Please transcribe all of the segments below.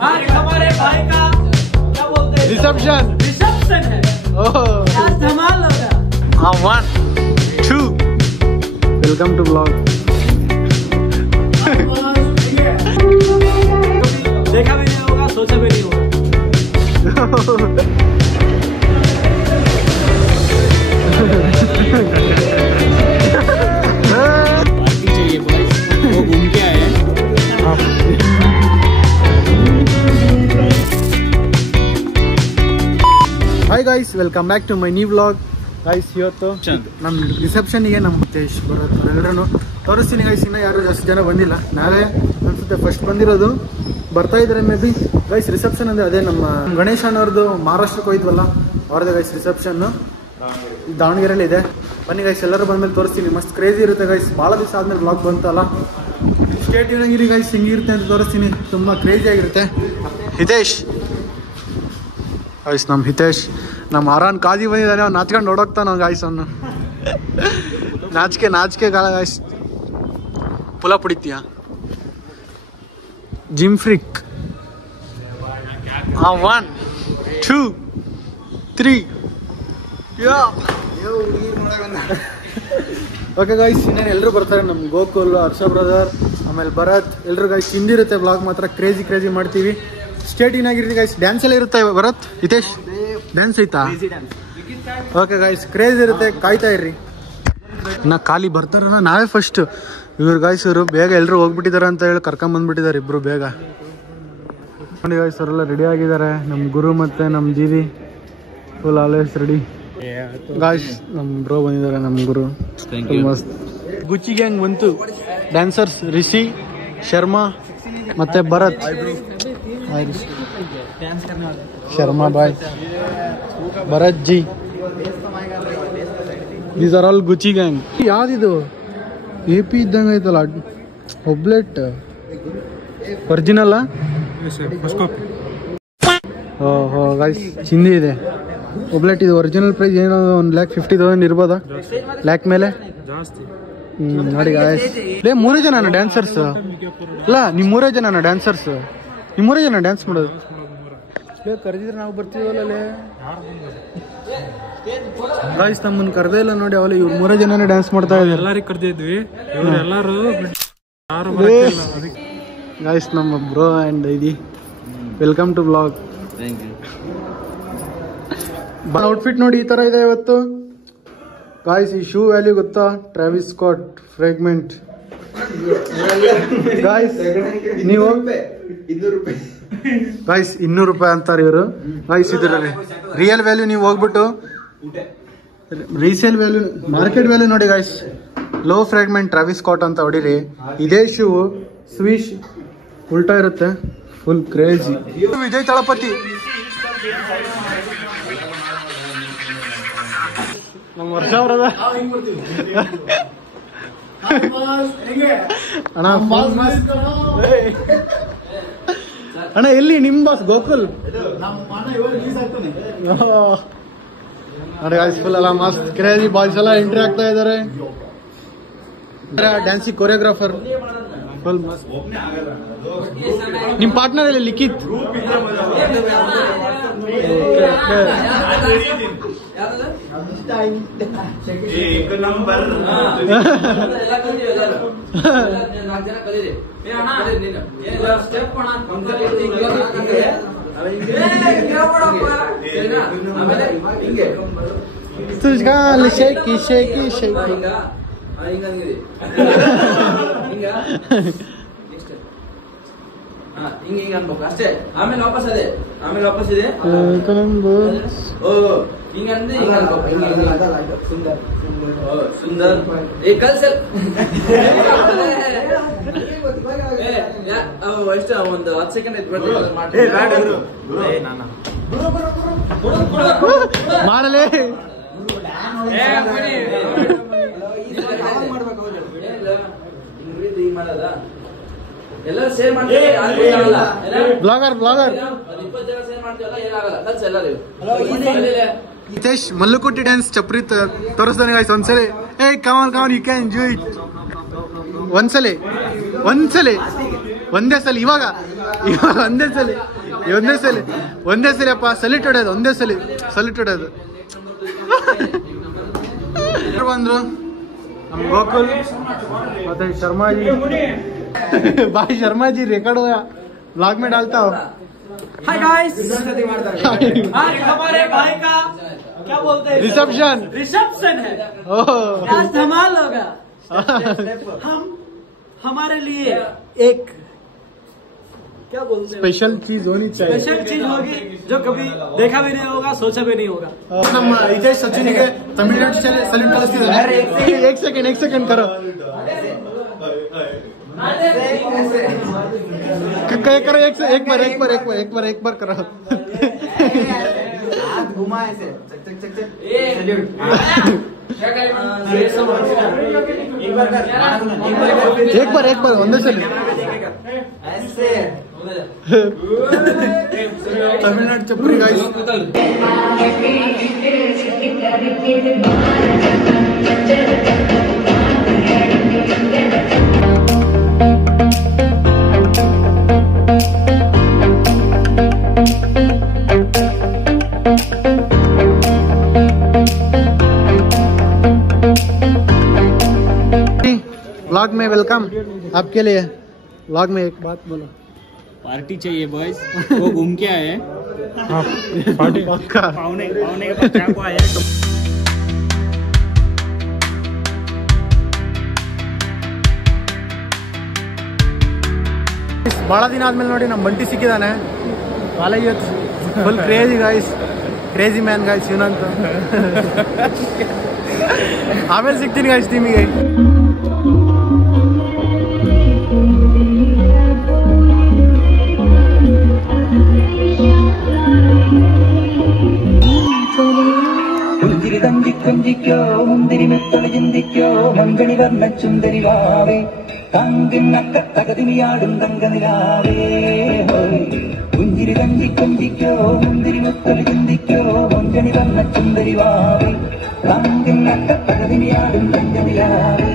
हमारे भाई का क्या बोलते हैं रिसेप्शन है। आज धमाल होगा। 1 2 वेलकम टू ब्लॉग। देखा भी नहीं होगा, सोचा भी नहीं होगा। चाहिए वो घूम के आए हैं। Hi guys, welcome back to my new vlog. Guys, ಇವತ್ತು ನಮ್ಮ ರಿಸೆಪ್ಷನ್ಗೆ ನಮ್ಮ ಹಿತೇಶ್ ಬರೋದು ಎಲ್ಲರೂ ತೋರಿಸ್ತೀನಿ ಗೈಸ್. ಇನ್ನೂ ಯಾರು ಜಾಸ್ತಿ ಜನ ಬಂದಿಲ್ಲ, ನಾವೇ ಅನ್ಸುತ್ತೆ ಫಸ್ಟ್ ಬಂದಿರೋದು. ಬರ್ತಾ ಇದ್ದಾರೆ ಮೇ ಬಿ. ಗೈಸ್, ರಿಸೆಪ್ಷನ್ ಅಂದರೆ ಅದೇ ನಮ್ಮ ಗಣೇಶ್ ಅಣ್ಣವ್ರದ್ದು ಮಹಾರಾಷ್ಟ್ರಕ್ಕೆ ಹೋಯ್ತವಲ್ಲ, ಅವ್ರದ್ದು ಗೈಸ್ ರಿಸೆಪ್ಷನ್ನು ದಾವಣಗೆರೆಯಲ್ಲಿ ಇದೆ. ಬನ್ನಿ ಗೈಸ್, ಎಲ್ಲರೂ ಬಂದಮೇಲೆ ತೋರಿಸ್ತೀನಿ. ಮಸ್ತ್ ಕ್ರೇಜಿ ಇರುತ್ತೆ ಗೈಸ್. ಭಾಳ ದಿವಸ ಆದಮೇಲೆ ವ್ಲಾಗ್ ಬಂತಲ್ಲ. ಸ್ಟೇಟ್ ಇರಂಗಿರಿ ಗೈಸ್, ಹಿಂಗಿರುತ್ತೆ ಅಂತ ತೋರಿಸ್ತೀನಿ. ತುಂಬ ಕ್ರೇಜಿ ಆಗಿರುತ್ತೆ. ಹಿತೇಶ್ ಗೈಸ್, ನಮ್ಮ ಹಿತೇಶ್, ನಮ್ಮ ಆರಾನ್ ಕಾಜಿ ಬಂದಿದ್ದಾನೆ. ಅವ್ನು ನಾಚ್ಕೊಂಡು ನೋಡೋಗ್ತಾನ ಗಾಯ್ಸ್. ಅವನು ನಾಚಿಕೆ ಗಾಯ್ಸ್. ಪುಲ ಪುಡಿತೀಯ ಜಿಮ್ ಫ್ರಿಕ್. 1 2 3 ಓಕೆ ಗೈಸ್, ಇನ್ನೇನು ಎಲ್ಲರೂ ಬರ್ತಾರೆ. ನಮ್ಮ ಗೋಕುಲ್, ಹರ್ಷ ಬ್ರದರ್, ಆಮೇಲೆ ಭರತ್, ಎಲ್ಲರೂ ಗೈಸ್. ಹಿಂದಿರುತ್ತೆ ಬ್ಲಾಗ್ ಮಾತ್ರ ಕ್ರೇಜಿ ಮಾಡ್ತೀವಿ. ಸ್ಟೇಟ್ ಏನಾಗಿರುತ್ತೆ ಗೈಸ್. ಡ್ಯಾನ್ಸ್ ಎಲ್ಲ ಇರುತ್ತೆ. ಭರತ್, ಹಿತೇಶ್, ಡ್ಯಾನ್ಸ್ ಐತಾ? ಓಕೆ ಗೈಸ್, ಕ್ರೇಜ್ ಇರುತ್ತೆ, ಕಾಯ್ತಾ ಇರ್ರಿ. ಇನ್ನು ಖಾಲಿ ಬರ್ತಾರಲ್ಲ, ನಾವೇ ಫಸ್ಟ್. ಇವ್ರು ಗೈಸ್, ಇವರು ಬೇಗ ಎಲ್ಲರೂ ಹೋಗ್ಬಿಟ್ಟಿದ್ದಾರೆ ಅಂತ ಹೇಳಿ ಕರ್ಕೊಂಬಂದ್ಬಿಟ್ಟಿದ್ದಾರೆ ಇಬ್ರು ಬೇಗ. ನೋಡಿ ಗೈಸ್, ಅವರೆಲ್ಲ ರೆಡಿ ಆಗಿದ್ದಾರೆ. ನಮ್ಮ ಗುರು ಮತ್ತು ನಮ್ಮ ದೀದಿ ಫುಲ್ ಆಲ್ವೇಸ್ ರೆಡಿ. ಗಾಯ್ಸ್, ನಮ್ಮ ಬ್ರೋ ಬಂದಿದ್ದಾರೆ, ನಮ್ಮ ಗುರು. ಮಸ್ತ್ ಗುಚ್ಚಿ ಗ್ಯಾಂಗ್ ಬಂತು. ಡ್ಯಾನ್ಸರ್ಸ್ ರಿಷಿ, ಶರ್ಮಾ ಮತ್ತೆ ಭರತ್. ಶರ್ಮಾ ಬಾಯ್, Bharat ji, these are all Gucci gang. ಯಾವ್ದಿದು AP ಇದ್ದಂಗೆ ಐತಲ್ಲ, ಒಬ್ಲೆಟ್ ಒರಿಜಿನಲ್ಲ. ಓಹೋ ಗೈಸ್, ಚಿಂದಿ ಇದೆ ಒಬ್ಲೆಟ್. ಇದು ಒರಿಜಿನಲ್ ಪ್ರೈಸ್ ಏನೋ 1,50,000 ಇರ್ಬೋದಾ? ಲ್ಯಾಕ್ ಮೇಲೆ ನೋಡಿ ಗಾಯ್ಸ್. ಲೇ, 3 ಜನ ಡ್ಯಾನ್ಸರ್ಸ್ ಅಲ್ಲ? ನಿಮ್ಮ 3 ಜನ ಡ್ಯಾನ್ಸರ್ಸ್? ನಿಮ್ಮ 3 ಜನ ಡ್ಯಾನ್ಸ್ ಮಾಡೋದು? ಕರೆದಿದ್ರೆ ನಾವು ಬರ್ತೀವಲ್ಲೇ ಗಾಯ್ಸ್. ನಮ್ಮನ್ನು ಕರೆದೇ ಇಲ್ಲ ನೋಡಿ. ಅವಳು ಇವ್ರು 3 ಜನನೇ ಡ್ಯಾನ್ಸ್ ಮಾಡ್ತಾ ಇದ್ದಾರೆ. ಎಲ್ಲರಿಗೂ ಕರೆದಿದ್ವಿ, ಎಲ್ಲರೂ ಗಾಯ್ಸ್. ನಮ್ಮ ಬ್ರೋ ಆ್ಯಂಡ್ ಇದಿ, ವೆಲ್ಕಮ್ ಟು ಬ್ಲಾಗ್. ಔಟ್ಫಿಟ್ ನೋಡಿ, ಈ ಥರ ಇದೆ ಇವತ್ತು ಗಾಯ್ಸ್. ಈ ಶೂ ವ್ಯಾಲ್ಯೂ ಗೊತ್ತಾ? Travis Scott fragment guys. ನೀವು ಗಾಯ್ಸ್ $200 ಅಂತಾರೆ ಇವರು ಗಾಯ್ಸ್. ಇದರಲ್ಲಿ ರಿಯಲ್ ವ್ಯಾಲ್ಯೂ ನೀವು ಹೋಗ್ಬಿಟ್ಟು ರೀಸೇಲ್ ವ್ಯಾಲ್ಯೂ, ಮಾರ್ಕೆಟ್ ವ್ಯಾಲ್ಯೂ ನೋಡಿ guys. Low fragment Travis Scott ಅಂತ ಹೊಡಿರಿ. ಇದೇ ಶೂ ಸ್ವಿಶ್ ಉಲ್ಟಾ ಇರುತ್ತೆ. Full crazy. ವಿಜಯ್ ತಳಪತಿ, ನಮ್ಮ ವರ್ಷ ಅವರದ ಅಣ್ಣ. ಎಲ್ಲಿ ನಿಮ್ ಬಾಸ್ ಗೋಕುಲ್? ನೋಡಿ ಗಾಯ್ಸ್, ಫುಲ್ ಎಲ್ಲ ಮಸ್ತ್ ಕ್ರೇಜಿ ಬಾಯ್ಸ್ ಎಲ್ಲ ಎಂಟ್ರಿ ಆಗ್ತಾ ಇದ್ದಾರೆ. ಡ್ಯಾನ್ಸಿಂಗ್ ಕೊರಿಯೋಗ್ರಾಫರ್ ಫುಲ್ ಮಸ್ತ್. ನಿಮ್ ಪಾರ್ಟ್ನರ್ ಅಲ್ಲಿ ಲಿಖಿತ್. Shaky shaky shaky. ಹಿಂಗ ಅನ್ಬೇಕು ಅಷ್ಟೇ. ಆಮೇಲೆ ವಾಪಸ್ ಇದೆ. ಹಿಂಗಂದ್ರೆ ಹಿಂಗ ಅನ್ಬೇಕು. ಸುಂದರ್ ಸುಂದರ್ ಕಲ್ಸಲ್ ಎಷ್ಟು ಒಂದು 10 ಸೆಕೆಂಡ್ ಐತ್ ಮಾಡಲೇ. ಎಲ್ಲರೂ ಸೇರ್ ಮಾಡ್ತೀವಿ. ಬ್ಲಾಗರ್ 20 ಜನ ಸೇರ್ ಮಾಡ್ತೀವಲ್ಲ, ಏನಾಗಲ್ಲ. ಕಲ್ಸ ಎಲ್ಲರೂ. ಹಿತೇಶ್ ಮಲ್ಲುಕುಟ್ಟಿ ಡ್ಯಾನ್ಸ್ ಚಪ್ರಿ ತೋರಿಸ್ತಾನೆ ಗಾಯ್ಸ್ ಒಂದ್ಸಲಿ. ಏ come on you can do it. ಒಂದ್ಸಲಿ ಒಂದೇ ಸಲ ಇವಾಗ ಒಂದೇ ಸಲ ಅಪ್ಪ ಸಲ್ಯೂಟ್ ಹೊಡೆಯೋದು ಒಂದೇ ಸಲ ಸಲ್ಯೂಟ್ ಹೊಡೆಯೋದು ಬಂದ್ರು ನಮ್ಮ ಗೋಕುಲ್ ಮತ್ತೆ ಶರ್ಮಾಜಿ भाई शर्मा जी रिकॉर्ड हुआ ब्लॉग में डालता हो हाय गाइस आज हमारे भाई का क्या बोलते हैं रिसेप्शन है आज धमाल होगा हमारे लिए एक क्या बोलते हैं स्पेशल चीज होनी चाहिए स्पेशल चीज होगी जो कभी देखा भी नहीं होगा सोचा भी नहीं होगा ನಮ್ಮ ಹಿತೇಶ್ ಸಚಿನ್ಗೆ ತಮಿಳುನಾಡು ಸಲ್ಯೂಟ್ ಕಳಿಸ್ತಿದ್ದಾರೆ एक सेकंड करो करो एक बार करो घुमा ऐसे चक एक बार ಒಂದೇ ಸಲ ऐसे तमिलनाडु चप्परी गाइस व्लॉग में वेलकम आपके लिए व्लॉग में एक बात बोलो पार्टी चाहिए बॉयज वो घूम के आए हैं पक्का पावने के बच्चा को आया ಬಹಳ ದಿನ ಆದ್ಮೇಲೆ ನೋಡಿ ನಮ್ಮ ಬಂಟಿ ಸಿಕ್ಕಿದಾನೆ college full crazy guys crazy man guys ಇವನಂತ ಆಮೇಲೆ ಸಿಗ್ತೀನಿ ಗಾಯ್ಸ್ ನಿಮಗೆ കൊഞ്ചിക്കോ മുന്തിരി മെത്തളി ചിന്തിക്കോ മങ്കണി വർണ്ണ ചുന്ദരി വാവേ തങ്കിന്നക്ക തകതിമിയാടും തങ്കനിലാവേ പുഞ്ചിരി കൊഞ്ചിക്കോ മുന്തിരി മെത്തളി ചിന്തിക്കോ മങ്കണി വർണ്ണ ചുന്ദരി വാവേ തങ്കിന്നക്ക തകതിമിയാടും തങ്കനിലാവേ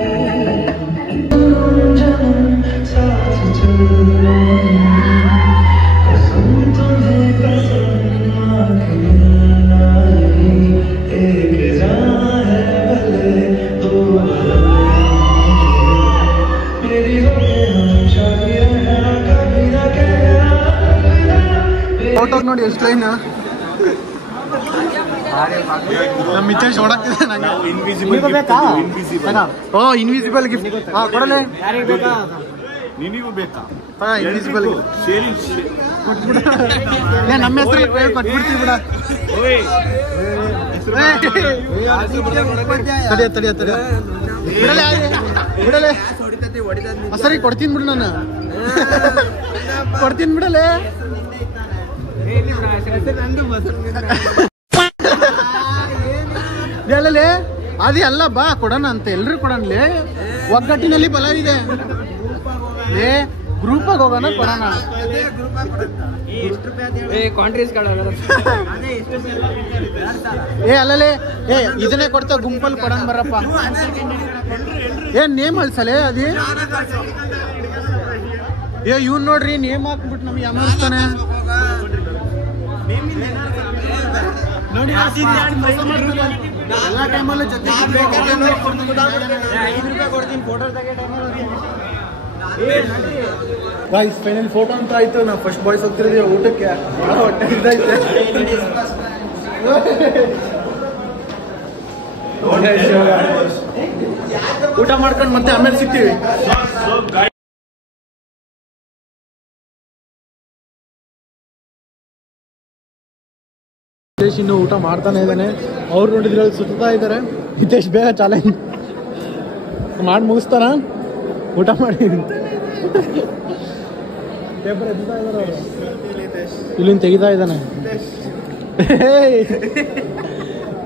ಫೋಟೋ ನೋಡಿ ಎಷ್ಟು ಲೈನ್ ನಮ್ಮ ಮಿತೇಶ್ ಓಡಾಕ್ತಿದೆ ನಂಗೆ ಓ ಇನ್ವಿಸಿಬಲ್ ಗಿಫ್ಟ್ ಕೊಡಲೆ ನಿನಗೂ ಬೇಕಾ ಇನ್ವಿಸಿಬಲ್ ಕೊಟ್ಬಿಡ ನಮ್ಮ ಹೆಸರು ಕೊಟ್ಬಿಡ್ತೀವಿ ಬಿಡ ತಡಿಯ ಬಿಡಲೆ ಬಿಡಲೆ ಸರಿ ಕೊಡ್ತೀನಿ ಬಿಡು ನಾನು ಕೊಡ್ತೀನಿ ಬಿಡಲೆ ಹೇಳಲೆ ಅದೇ ಅಲ್ಲ ಬಾ ಕೊಡೋಣ ಅಂತ ಎಲ್ರು ಕೊಡೋಣಲೇ ಒಗ್ಗಟ್ಟಿನಲ್ಲಿ ಬಲ ಇದೆ ಲೇ ಗ್ರೂಪ್ ಆಗಿ ಹೋಗೋಣ ಕೊಡೋಣ ಏ ಅಲ್ಲಲೇ ಏ ಇದನ್ನೇ ಕೊಡ್ತಾವ ಗುಂಪಲ್ಲಿ ಕೊಡೋಣ ಬರಪ್ಪ ಏನ್ ನೇಮ್ ಅಲ್ಸಲೇ ಅದೇ ಏ ಇವ್ನ್ ನೋಡ್ರಿ ನೇಮ್ ಹಾಕ್ಬಿಟ್ಟು ನಮ್ಗೆ ಯಾಮಾರಿಸ್ತಾನೆ ನೋಡಿ ಎಲ್ಲ ಟೈಮಲ್ಲೂ ಜೊತೆ ಗಾಯ್ಸ್ ಫೈನಲ್ ಫೋಟೋ ಅಂತ ಆಯ್ತು ನಾವು ಫಸ್ಟ್ ಬಾಯ್ಸ್ ಹೋಗ್ತಿರೋದು ಊಟಕ್ಕೆ ಹೊಟ್ಟೆ ಇದ್ದೈತೆ ಊಟ ಮಾಡ್ಕೊಂಡು ಮತ್ತೆ ಆಮೇಲೆ ಸಿಗ್ತೀವಿ ಹಿತೇಶ್ ಇನ್ನು ಊಟ ಮಾಡ್ತಾನೆ ಇದ್ದಾನೆ ಅವ್ರು ನೋಡಿದ್ರೆ ಅಲ್ಲಿ ಸುತ್ತಾ ಇದ್ದಾರೆ ಹಿತೇಶ್ ಬೇಗ ಚಾಲೆಂಜ್ ಮಾಡಿ ಮುಗಿಸ್ತಾರ ಊಟ ಮಾಡಿ ಪೇಪರ್ ಎತ್ತಾ ಇದಾರೆ ಅವರು ಇಲ್ಲಿಂದ ತೆಗಿತಾ ಇದ್ದಾನೆ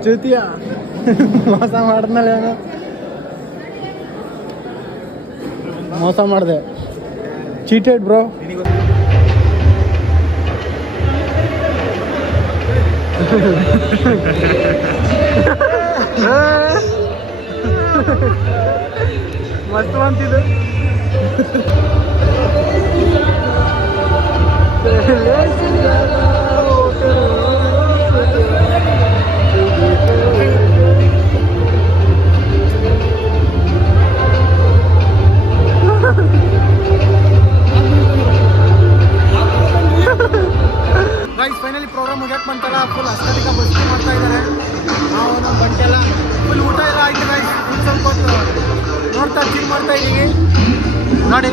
ಚೂತಿಯ ಮೋಸ ಮಾಡಿದ್ಮೇಲೆ ಏನೋ ಮೋಸ ಮಾಡಿದೆ ಚೀಟೆಡ್ ಬ್ರೋ ಮಸ್ತ್ ಬಂತಿದೆ ಗೈಸ್ ಫೈನಲಿ ಪ್ರೋಗ್ರಾಮ್ ಮುಗಿಯಕ್ಕೆ ಬಂತಲ್ಲ, ಫುಲ್ ಅಷ್ಟೊತ್ತಿಗೆ ಬಸ್ತಿ ಮಾಡ್ತಾ ಇದ್ದಾರೆ. ನಾವು ನಮ್ಮ ಬಂಟೆಲ್ಲ ಫುಲ್ ಊಟ ಎಲ್ಲ ಆಯ್ತು ಗೈಸ್. ಸ್ವಲ್ಪ ಹೊತ್ತು ನೋಡ್ತಾ ಚಿಲ್ ಮಾಡ್ತಾ ಇದ್ದೀವಿ ನೋಡಿ.